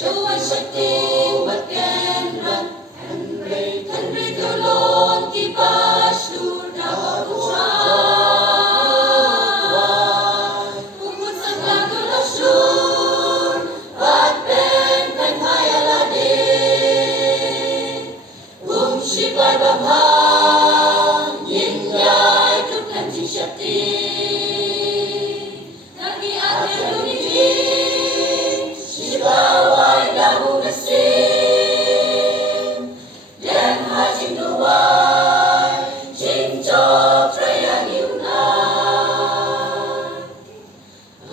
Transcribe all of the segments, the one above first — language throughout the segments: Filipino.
Showan Shakti Wakenran Henry Tulon Ki Pashtur Dawakutra Ukut Sanglang Dulashur Wat Ben Kan Hayalade Shipai Babha Yin Yai Tuk Nanti Shakti Nagi Akhir Duniji Shibawai Dahu Nasim Dan Hajim Duwai Jim Chok Trayang Yunai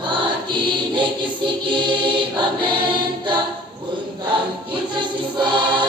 Hati Neki Siki Bamenta Untang Kita Sisai